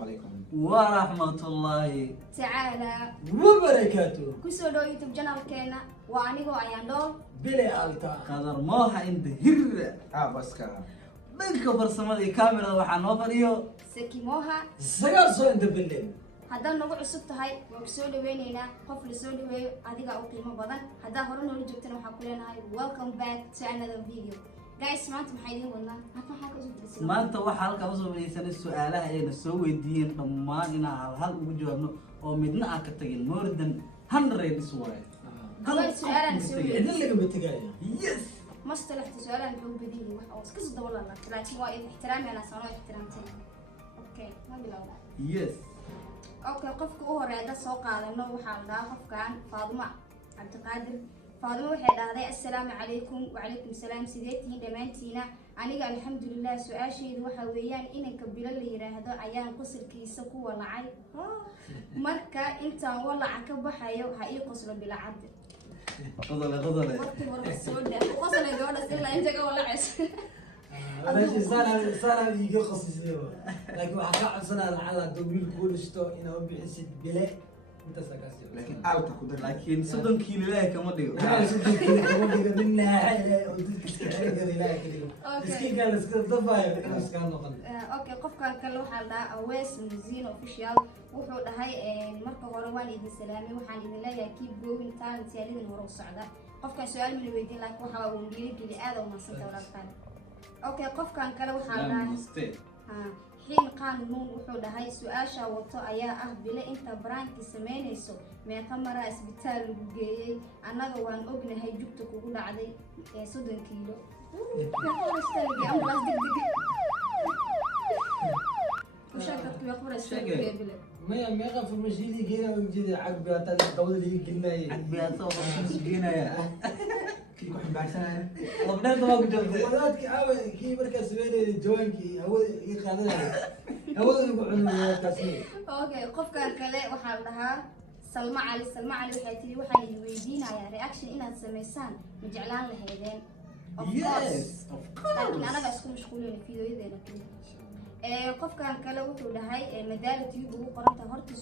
عليكم ورحمة الله تعالى وبركاته كسو دو يوتيوب channel keena waa anigoo ayaan dhool بلي ألتا قدر موها عند هر بس كا منك فرصة كاميرا waxaa noo fadhiyo sekimoha سجل صو أنت بالليل haddaan nagu cusub tahay waan kusoo dhaweyneynaa qof la soo dhaweeyo adiga u qiimo badan haddaa hore noola joogtana waxaan ku leenahay welcome back to another video guys maanta maxaa idiin wadnaa hadda maxaa ka usoo dirsan maanta waxaa halkaa usoo fadhiisanay su-aalaha ayna soo weydiiyeen dhammaan inaan hal ugu jawaabno oo midna aan ka tagin more than 100 is waaye Hal su'aalaan soo weydiiyey. إذن اللي بتجاي yes mustalaxta su-aalahan wuxuu badan yahay wax oo iska soo daba laalaabta laakiin waa ixtiraameyna sano ixtiraamtay okay ma bilowda yes okay qofka u horeeya soo qaadano waxaa la dhahaa qofkan Faaduma Cabdiqaadir Faaduma waxay dhahday assalaamu calaykum wa calaykum salaam sideetiin dhamaantiina aniga alxamdulillah su-aashaydu waxa weeyaan inanka bilo la yiraahdo ayaan qosolkiisa ku walacay marka intaan walaca ka baxayo ha ii qoslo bilacad qodole waqti hore soo daa qosla gabadha si la inta ka walacayso أنا سنة يجي خصيص ليه لكن وحكي سنة على دبل كل شتو إنه بيحس بلا أنت سكاسي لكن ألتا كدر laakiin sodonkiina ilaahay kama dhigo لا شو تقول كمان كده منها اسكي قال اسكي ضفايا بس كان نقل okay qofkan kale waxaa la dhahaa Awees Muziin official wuxuu dhahay marka hore waan idin salaamay waxaan idin leeyahay keep going talent idin hore u socda qofkan su'aal ma weydiin laakiin waxa uu dhiirigeli aad u maasanta walaalkaan okay qofkan kale waxaa la dhahay xiin qaanuun wuxuu dhahay su'aasha wato ayaa ah bile inta branki sameynayso meeqa mara isbitaal lagu geeyay annaga waan ognahay jugta kugu dhacday 30 kiilo ما يقف في المسجد كده ويجي عقب قبل اللي قلنا cadbeeto waxaan sugeynaya كي كحن بعسنا qofneed waa ku jirtay ولادك عاوز كي مركز سوينا جوانكي هو يقعدنا هو يقعدون مركزين okay qofkan kale waxaa la dhahaa Salma Ali waxay tiri waxaan idin weydiinayaa reaction inaad sameysaan ma jeclaan lahaydeen of course yes of laakiin course anaga isku mashquulina fiidiyodeena qofkan kale wuxuu dhahay madaalad yuu ugu qoranta horta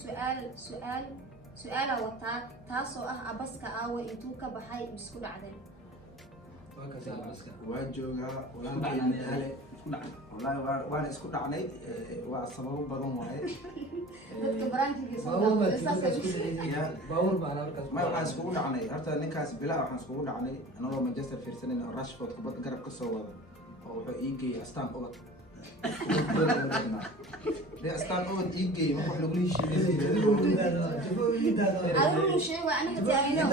su'aala wataa taasoo ah abaska aawa intuu ka baxay isku dhacdeen واجوغا ولا مدالة والله وانا اسكو دعني وسبب بدن واي dadka barankiga soo باور ما dhaafay باور ما انا مركز ما waxaan iskugu dhacnay horta ninkaas bilaa waxaan iskugu dhacnay anagoo Manchester fiirsanayna Rashford kubad garab ka soo wada oo wuxuu ii geeyay astaan ubad de astaan ubad ii geeyay wax lagu adigu sheego aniga taagino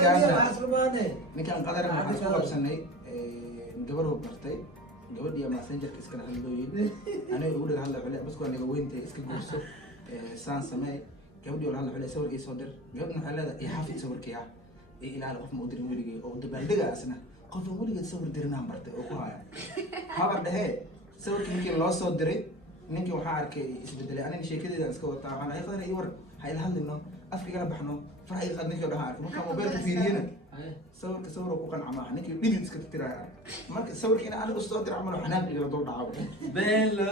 ninkaan qadaran waxaan isku qabsanay gabar uu bartay gabadhii messengerka iska hadlooyay aniga ugu dhaga hadla xulay bas ku aniga weynta iska guurso saan samee gabadhii walaal xulay sawirkii soo dir gabadhna waxay leedahay ii xafi sawirkii ah ee ilaal qof ma u dirin weligii oo dabaaldega asna qof weligii sawir dirinaan bartay oo ku haya habar dhahe sawirkii markii loo soo diray ninkii waxaa arkay isbedelay aniga sheekadeeda iska wataa waxaan ay qadar iyo war hayl hadlino afkigala baxno farxay qad ninkii dhaha arkay marka mobilka fiiriyana sawirka sawir ku qanca ma ninkii dhigid iska tiraya marka sawirkii aan u soo diray amal xanaaq iyo dul dhacaw beelo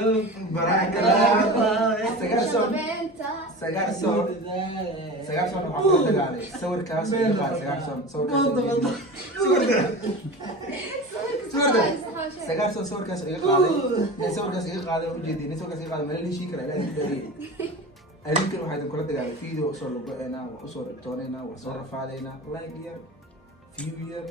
sagaarson waxaa ku dagaalay sawirkaas sagaarson sawirkaas iga qaaday u jeediyay nin sawirkaas iga qaaday meel shii kale ilaahay ku dheeriyay adinkan waxaa idin kula dagaalay video soo lugo-eynaa wax usoo dhigtooneynaa wax soo rafaadeynaa like yar view yar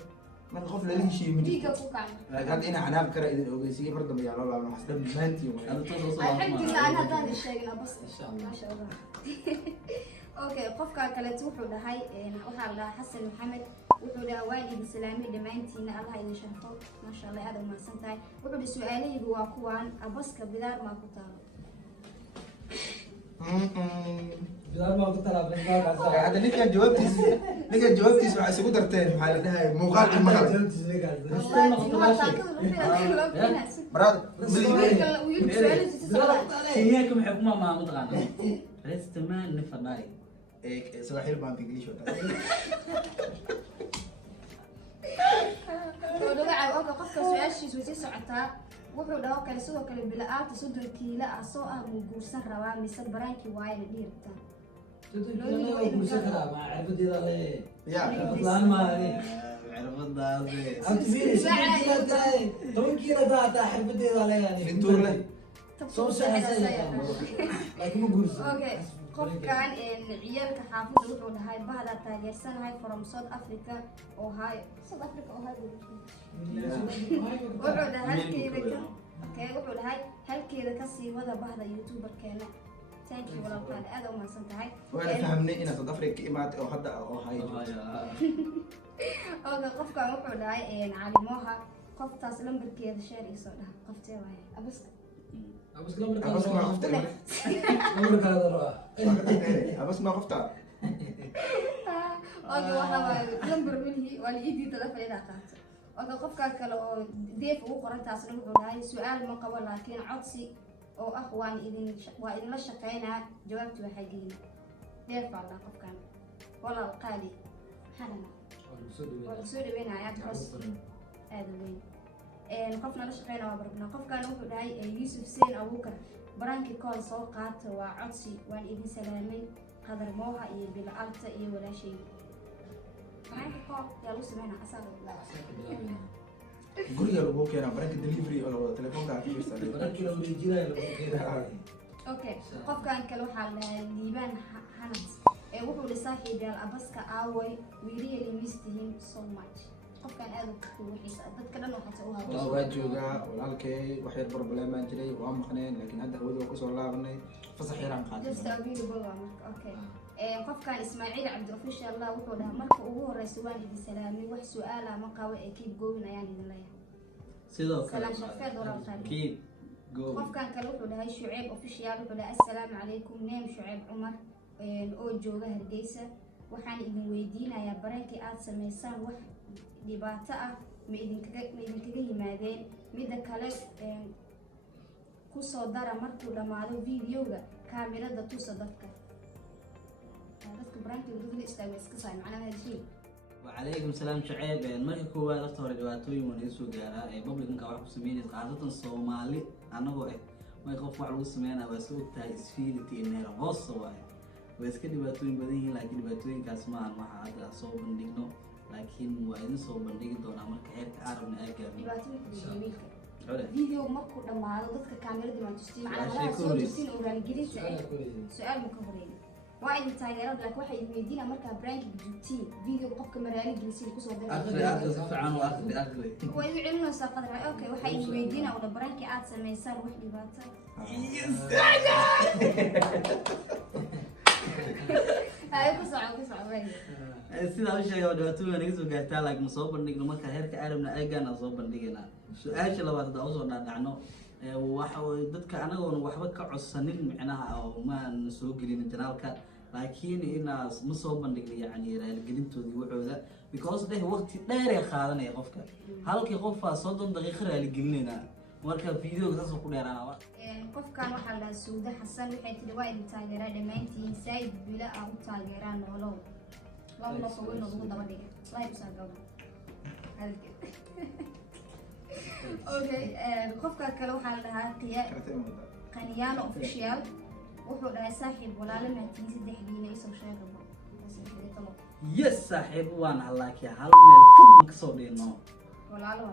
marka qof lala heshiiye ma dhiiga jirto ku kacan laakiin hadda inaa xanaaq kara idin ogeysiiyey mar dambe yaa loo laaban waxas dhammaantiin waay alxamdulillah aan haddaan sheegin abas Insha Allah. masha Allah okay qofka kale wuxuu dhahay waxaa la dhahaa Xasan Maxamed wuxuu dhahay waan idin salaamay dhamaantiina Allah idin sharfo masha Allah aad u mahadsan tahay wuxuu dhahay su'aalahaygu waa kuwan abaska bidaar ma ku taalo بدل ما قلت لها بالنار هذا ninkan jawaabtiisa waxay isugu darteen maxaa la dhahay muuqaalka maqal brad kenyaanka maxay kuma maama taqaanaa restaman nifadhaay sawaaxil baan english wata qofka su'aashiisu way sii socotaa wuxuu dhaho kale sidoo kale bila-aanta 30 kiilo ah soo ah muu guursan rabaa mise baraanki waaye la dhihi rabtaa Okay, qofkan ciyaalka xaafadda wuxuu dhahay bahda taageersanahay from South Africa Ohio wuxuu dhahay halkeeda kasii wada bahda youtuberkeena. Thank you walaalkaan aad u mahadsan tahay. waana fahamnay inaad South Africa ka imaatay oo hadda Ohio Okay, qofkan wuxuu dhahay Cali Moha qoftaas lambarkeeda share ii soo dhaha qoftee waaye abaska abas ma qofta okay waxa waaye lambar milhi waa liidii telefoon ina qaato. Okay, qofka kale oo deef ugu qorantaasna wuxuu dhahay su'aal ma qabo laakiin codsi oo ah waan idinla shaqeynaa jawaabtu waxay diin deef baa qofkan walaal qaali xalana wala soo dhaweynaya bros aad weyn qofna la shaqeynaa waa barabna. qofkan wuxuu dhahay Yusuf Seen Abuukar baraanki kool soo qaata waa codsi waan idin salaamay qadar mooha iyo bil'aanta iyo walaashay baraanki kool yaa lu sameynaa asaga guriga lagu keenaa baranka delivery oo wada telefoonka ka fiirsaday okay qofkan kale waxaa la dhahay Liibaan Hanad wuxuu la saaxiibay abaska aaway we really miss him so much. qofkan aad u xiisa dadka dhan waxa uu hayo waa joogaa walaalkay wax yar problem aan jiray waa maqneen laakiin hadda hawada ku soo laabanay fasax yaraan qaaday just available waa marka okay qofkan Ismaaciil Cabdi official la wuxuu dhahay marka ugu horeysa waan idin salaamay wax su'aal ah ma qabo keep going ayaan idin leeyahay sidoo kale salaam shafeed walaalkaan keep going qofkan kale wuxuu dhahay Shucayb official wuxuu dhahay assalaamu calaykum name Shucayb Umar oo jooga Hargeysa waxaan idin weydiinayaa barankii aad sameysaan wax dhibaato ah ma idinkaga yimaadeen midda kale ku soo dara markuu dhamaado videoga kaamirada tusa dadka barankii dadka istaago iska saay macnaha heshiin وعليكم السلام شعيب markii koowaad la toor dhibaatooyin wana soo gaaraa public-ka wax ku sameeyay qaadatan Soomaali anagoo way qof wax lagu sameeyay waa soo tahay isfiiliti inay hoos waay way iska dhibaatooyin badan yihiin laakiin dhibaatooyinkaas ma aan waxa hadda soo bandhigno laakiin waa idin soo bandhigi doonaa marka heerka arabna ay gaarno dhibaatooyinka video markuu dhamaado dadka kaamirada ma tustiin macnaha soo tustiin oo raaligelinta su'aal ma ka horeeyay waa idin taageerada laakiin waxay idin weydiinaa markaa brank duty video qofka maraali gelisay ku soo diray fiican waa aqri way idin celinaysaa qadar okay waxay idin weydiinaa oo brank aad sameysaan wax dhibaato ay ku socon sidaa u sheegay dhibaatooyin naga soo gaartaa laakiin soo bandhigno marka heerka arabna aygaan soo bandhigaynaa su'aasha labaad hadda usoo dhaadhacno waxa dadka anagoona waxba ka codsanin micnaha oo maan soo gelin janaalka laakiin inaas ma soo bandhigno yani raaligelintoodii waxooda because waqti dheer ay qaadanaya qofka halkii qofaa 30 daqiiqo raaligelinayna marka videoga saas ku dheeraanaba qofkan waxaa la Suuda Xasan waxay tiri waa idin taageeraa dhamaantiin Said bila ah u taageeraan nolol laba soo weyn oo ugu daba dhigay live saagaw okay qofka kale waxaa la dhahaa Qaniyaan official wuxuu dhahay saaxiib walaalo maatiin 3 diina isoo sheegay yes saaxiib waan halaki hal meel fog ka soo dhino walaalo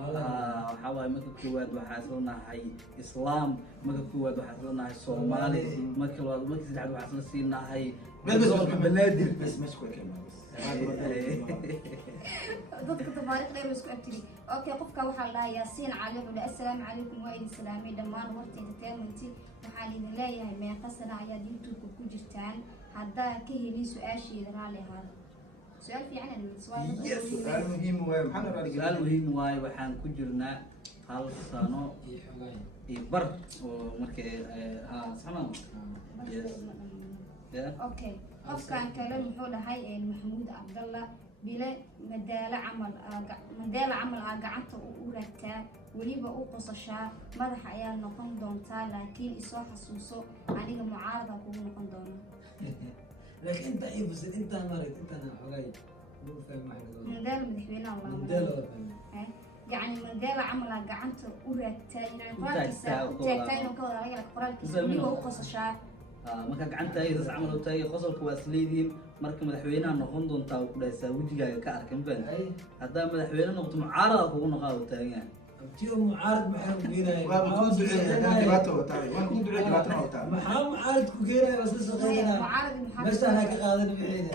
waxa waay marka koowaad waxaa soo nahay islaam marka koowaad waxaa soo nahay Soomaali marka saddexaad waxaa soo siinahay balaadir bas mesh ku keenay dadka tabaariikh dheer isku abtiri okay qofka waxaa la dhahaa Yaasiin Cali wuxuu dhahay assalaamu calaykum waa idin salaamay dhammaan warta entertainment waxaan idin leeyahay meeqa sano ayaad YouTube ku jirtaan haddaa ka helin su'aasheeda raali ahaada su'aal fiican su'aal muhiim waaye maxaan raaligelin su'aal muhiim waaye waxaan ku jirnaa hal sano iyo bar oo markay saxmaan okay qofkan kale wuxuu dhahay Maxamuud Cabdalla bila madaala camal gacanta u raagtaa weliba u qosashaa madaxa ayaa noqon doontaa laakiin isoo xasuuso aniga mucaarada kugu noqon doono لكن انت ايه بس انت مريت انت انا حراي مو فاهم معك مدال مدحوينه والله مدال يعني من قال عمل قعنته وراكتا يعني وتاagtaa قرالكيسا تاagtaa inuu ka wada laga qoraalkiisa weliba u qosashaa marka gacantaaga dad camal u taagay qosolka waa isleediin marka madaxweynaha noqon doontaa uu ku dhaysaa wejigaaga ka arkan baan haddaa madaxweyne noqoto mucaarada kugu noqaa uu taagan yahay abtiyo mucaarad maxaa ku geenaya waa ku duceeyaa dhibaato wata waan ku duceeyaa dhibaato wata maxaa mucaarad ku geenaya wasla shaqeynaa mucaarad maxaa meesha ha ka qaadan bixida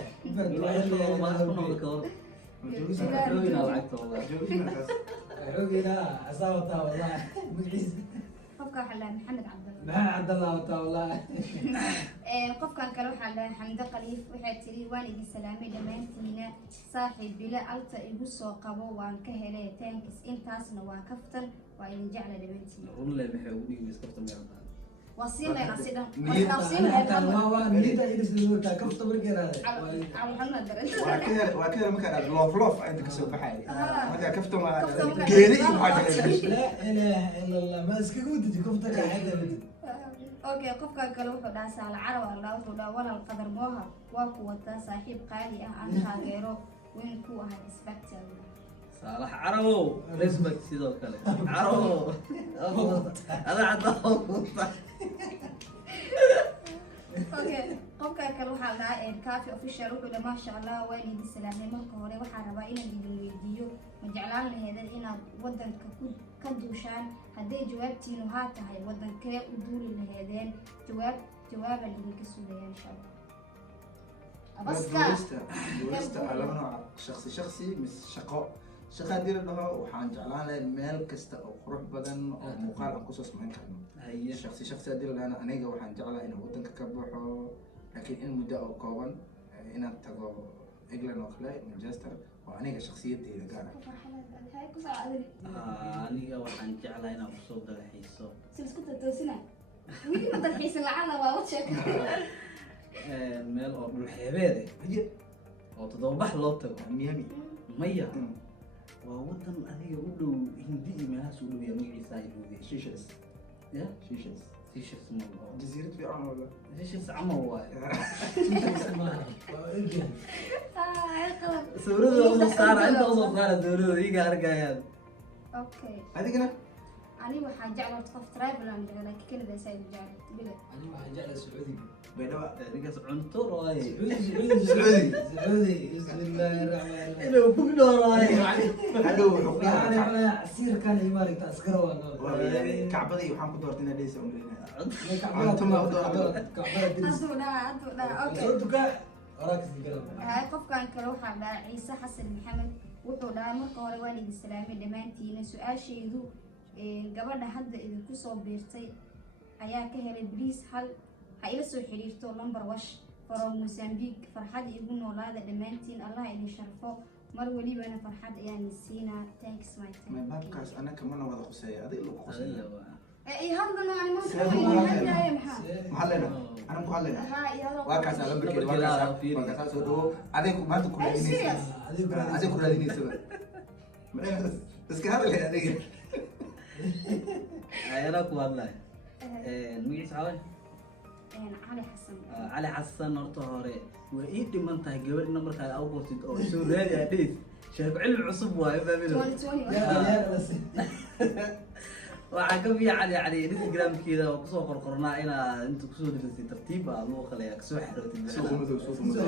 xoogina asaa wataa wallahi magaciisa qofka waxa la maxamed cabdalla maxaa cabdallah wataa wallahi qofkan kale waxaa la xamdo qaliif waxay tiri waan idin salaamay dhammaantiina saaxiib bila alta igu soo qabo waan ka helay thanks intaasna waa kaftan waa idin jecla dhammaantiina runle maxay ugu dhigay iskafta meel وسيم لنا سيدا نيت- وسيم waa niyada idis markaa kafta markeeraade على حنا درت waa kida markaa loof loof inta kasoo baxay markaa kaftan waa Kaftan markaa- geeri iyo waxaa jira laa ilaaha ila allah ma iskaga wadidi kafta ka xada wadid اوكي قفكا كلو وحو دا سال عرب الله وحو دا ولا القدر موها واكو وتا صاحب قالي ان تاغيرو وين كو اها اسبكتر صالح عربو respect sidoo kale عربو هذا عدا اوكي قفكا كلو waxaa la ee cafe official wuxuu ma sha Allah waan idin salaamay marka hore waxaan rabaa inaan idin weydiiyo ma jeclaan lahayd inaad wadanka ka duushaan haddii jawaabtiinu haa tahay wadankee u duuli lahaydeen jawaab idinka sugaya insha Allah duulista laba nooc shaksi mis shaqo shaqa haddii la dhaho waxaan jeclaan lahay meel kasta oo qurux badan oo muuqaal aan kusoo samayn karno haye shaksi haddii la dhahana aniga waxaan jeclahay inaan wadanka ka baxo laakiin in muddo oo kooban inaan tago England oo kale Manchester oo aniga shakhsiyadeyda gaar ah aniga waxaan jeclahay inaan kusoo dalxiiso meel oo dhul xeebeede oo toddobabax loo tago Miami maya waa wadan adiga u dhow hindi iyo meelahaas u dhow yaa magaciisa ay dhowday Seychelles ya Seychelles Seychelles ma waa jasiirad fiican wala Seychelles camal waaye waa egyahay sawirada usoo saara inta usoo saara sawirada iga arkayaan adigana ani waxaan jeclaa qof travel aan jeclaa laakiin Canada sayid jeclaa bila ani waxaan jeclaa sacuudiga baydhaba ninkaas cunto waaye sacuudi bismillaahi raxmaani raxiim inuu ku dhooraay hadhow wuxuu ku يعني yahay انا عسير كان يمارك تاسكر ولا kacbadii waxaan ku doortay inaa dheysa umrina aduu dhaa okay صوتك وراك سيجاره هاي qofkan kale waxaa dhahaa ciise xasan maxamed wuxuu dhahaa marka hore waan idin salaamay dhammaantiina su-aasheedu gabadha hadda idinku soo biirtay ayaa ka helay bliis hal ha ila soo xiriirto number wash from Mozambique farxad igu noolaada dhammaantiin allah idin sharfo mar walibana farxad ayaan siinaa thanks my ma baabkaas anaka mana wada khuseeya adiga lagu khuseeya اي هذا انا ما maxaa leedahay anaan ku hadlayna waa kaas ala barkeed waa kaas soo dhawo adiga maanta ku raadinaysa adiga ku raadinaysa iska hadal adiga ayana ku hadlay magaciisa xaway علي حسن cali xasan horta hore way ii dhiman tahay gabadh nambarkaaga au qortid oo soo raadi adheys sheeko cilmi cusub waaye faamilo 2020 waxaa ka fiican yani instagramkeeda oo kusoo qorqornaa inaa inta kusoo dhirisay tartiib aa loo qalaya kasoo xarootid suuq madow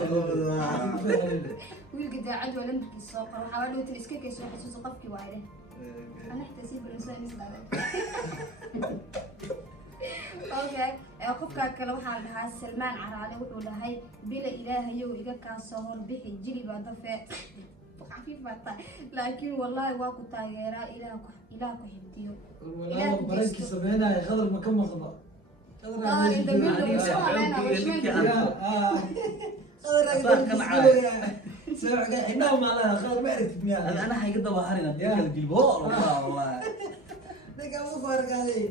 wiilka daacad waa lambarkiisa soo qor waxaa waa dhowtan iska kay soo xasuuso qofkii waaye أنا احتسب الإنسان يسمع أوكي قفكا كلا waxaa dhahaa Salmaan Caraale wuxuu dhahay bila ilaahayow iga ka soo horbixi jiliga dafe xafiif bata laakiin wallahi waa ku taageeraa ilaah ku xifdiyo والله بركي سمينا غدر ما كم مخضر أنا حاجة ضوهرنا ديك الجلبوع والله ديك أبو فارق علي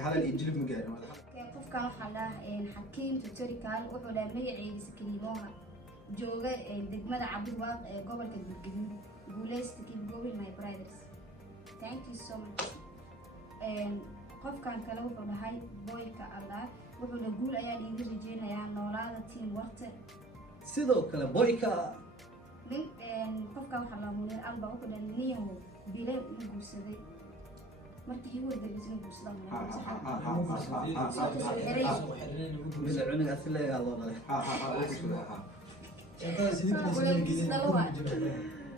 هذا الإنجيل مجال qofkan waxaa dhahaa xakiim tutorial wuxuu dhahay magaciisa kaliimoha jooga degmada Cabdiwaaq ee gobolka Galgaduud guuleysta keep going my brothers thank you so much qofkan kale wuxuu dhahay boyka Allah wuxuuna guul ayaa idin rajeynayaa noolaada team warta sidoo kale boyka nin qofka waxaa la munir alba wuxuu dhahay niyahow bile ma guursaday markii igu weydiisay guursadaa mid cunug asileegaa loo dhalay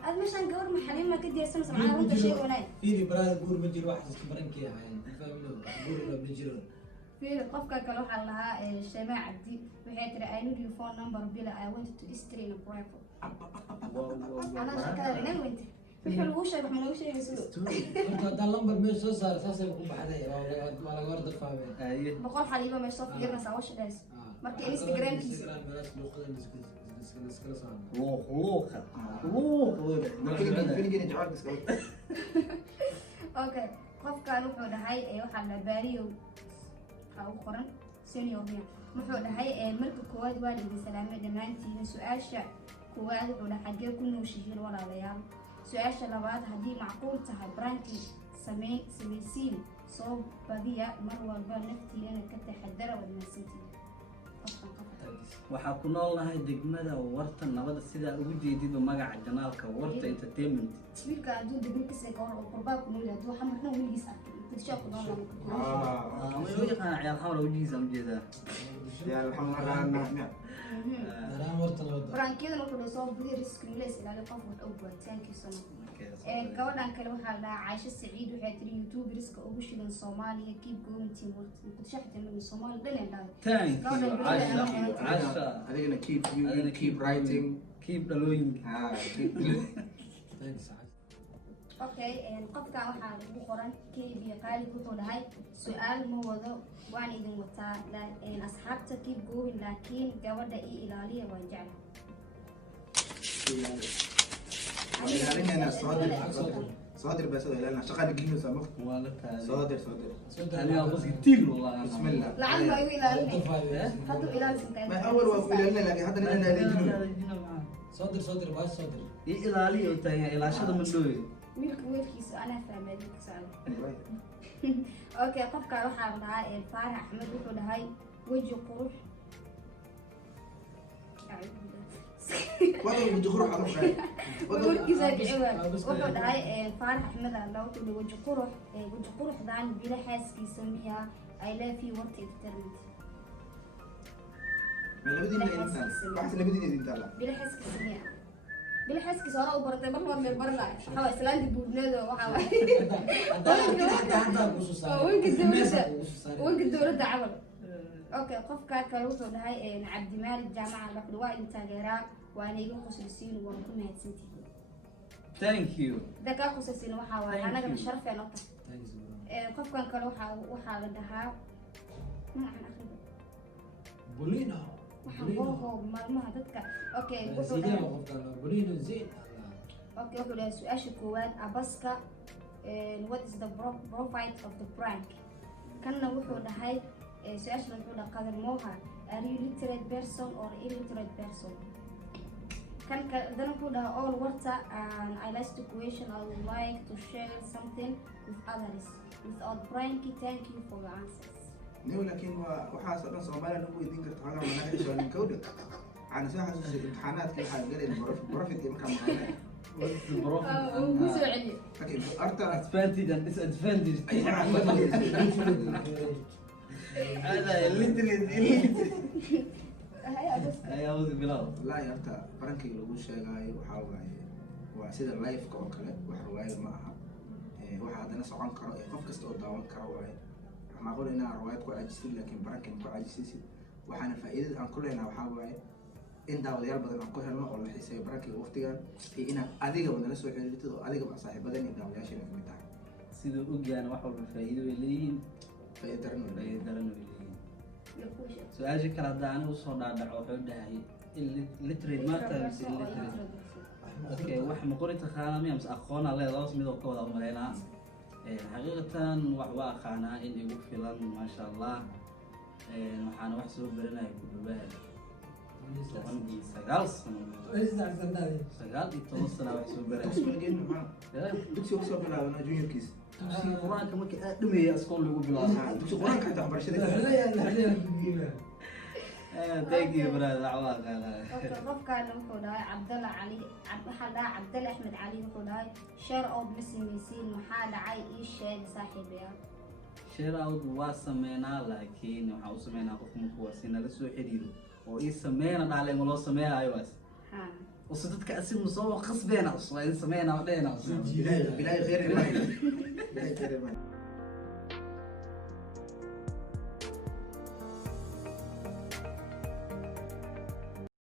aad meeshaan gabar maxalin ma ka jeesan samcaa runta shay wanaag fiiri barada guur ma jiro wax iska barankii ahayn family guur la jiro fiiri qofka kale waxaa lahaa Shema Cabdi waxay tiri I need your phone number bila I want to history in a private ana shakada inay weyntay wixii lagu sheegay ma lagu sheegay sidoo horta lambar meel soo saar saasay ku baxday waa laga war dad fahmay boqol xaliiba meesha soo fiirnaysa waxa dhays marka Instagram-kiisa luuqa okay qofkan wuxuu dhahay waxaa la baariyo waxa u qoran senior mia wuxuu dhahay marka koowaad waa idin salaamay dhammaantiin su-aasha koowaad wuxuu dhahay xaggee ku nooshihiin walaalayaal su-aasha labaad haddii macquul tahay branki samaysiin soo badiya mar walba naftiina ka taxadara waad mahadsantiin waxaa ku noolnahay degmada warta nabada sidaa ugu jeedida magaca janaalka warta entertainment wiilka hadduu degmo kasii ka hor oo qurbaa ku nool hadduu xamarna weligiis arkay bulshaa ku nool ma loo yaqaana ciyaal xamar wajigiisa ujeedaa brankiyadan wuxuu dhahay soo badiya riski mileys ilaali qof wax og waataankiisa gabadhan kale waxaa la dhahaa Caisha Saciid waxay tiri YouTube riska ugu shidan Soomaaliya keep going team work kudshaqta min Soomaali dhan thank you Aisha adigana keep writing keep dalooyin thanks okay qofka waxaa ugu qoran KB Qaalib wuxuu dhahay su'aal ma wado waan idin wataa asxaabta keep going laakiin gabadha ii ilaaliya waan jecel صادر بس لأن شغال جنوس أمك صادر أنا أبغى كتير والله بسم الله لعل ما يقول إلى حطوا إلى سنتين ما أول وقت لنا لكن هذا لنا جنوس صادر باش صادر إلى لي أنت إلى شهر من دول ويلك أنا فاهمة ديك سؤال أوكي قفك أروح على فارح أحمد وحول هاي وجه قروح والله بدي أروح على الخير وقول كذا جعوان وحول هاي فارح أحمد الله وحول وجه قروح دان بلا حاس يسميها I love you what it determined من لبدي الإنسان واحد لبدي الإنسان بلا حاس يسميها بلا حاس كسارة وبرتي مرة من برا حوا إسلام بودنده وحوا وين الدولة عمل أوكي قف كاكلوت هاي عبد المال الجامعة الأقلواء المتاجرة وأنا يجي خصوصيين ونكون هاتسنتي thank you ده كان خصوصيين وحوا أنا كان شرف يا نقطة قف كاكلو وحوا لدها ما عن أخي بولينا وحوه ما هتذكر أوكي بولينا زين اوكي وحده سؤال كواد ابسكا what is the profit of the prank كنا وحو dhahay سؤال wuxuu dhahay qadar mooha are you literate person or illiterate person kan dan wuxuu dhahay all warta and I like the question I would like to share something with others without pranking thank you for your answers نيو لكن وحاسة أنا صومالي نقول يدين كرت حاجة من هاي سؤال من كودك عن ساحة الامتحانات كل حاجة قال البروفيت يمكن معنا لكن أرتا advantage and disadvantage هذا اللي أعوذ بالله لا يا أرتا برانكي لو شيء جاي وحاول وسيد اللايف كوكله وحرواية معها واحد أنا سوان كرا قف كستو داون كرواية ما أقول إنها رواية كو عاجزين لكن برانكي كو عاجزين وحنا فائدة عن كلنا وحاول إن داوديال بدل ما كلنا ولا حساب برانكي وقتها إن أديك بدنا نسوي حلتو أديك مع صاحب بدل داوديال شيء في متاع سيدو أوجي wax walba faa'iido leeyihiin فائدة leeyihiin su'aasha kala hadaan u soo dhaadhaco wuxuu dhahay illiterate ma tahay illiterate okay wax ma qori taqaana miya mas aqoon alle laas mid oo ka wada mareena xaqiiqatan wax waa aqaanaa in igu filan ma sha Allah waxaan wax soo baranay ku dhawaad sagaal sano wax soo baranay dugsi soo bilaabana junior kiis dugsi quraanka markii aad dhameeyay askool lagu bilaabay dugsi quraanka xataa barashada thank you brother waa qala qofkan wuxuu dhahay Cabdalla Cali waxaa dhahay Cabdalla Axmed Cali wuxuu dhahay share out masameysiin maxaa dhacay ii sheeg saaxiibayaal share out waa sameynaa laakiin waxa uu sameynaa qofku markuu warsiina la soo xiriiro oo ii sameeyna dhaalay ma loo sameeyayo waas وصدتك اسم مصور خص بينا اصلا سمينا ودينا بلاي خير المال بلاي خير المال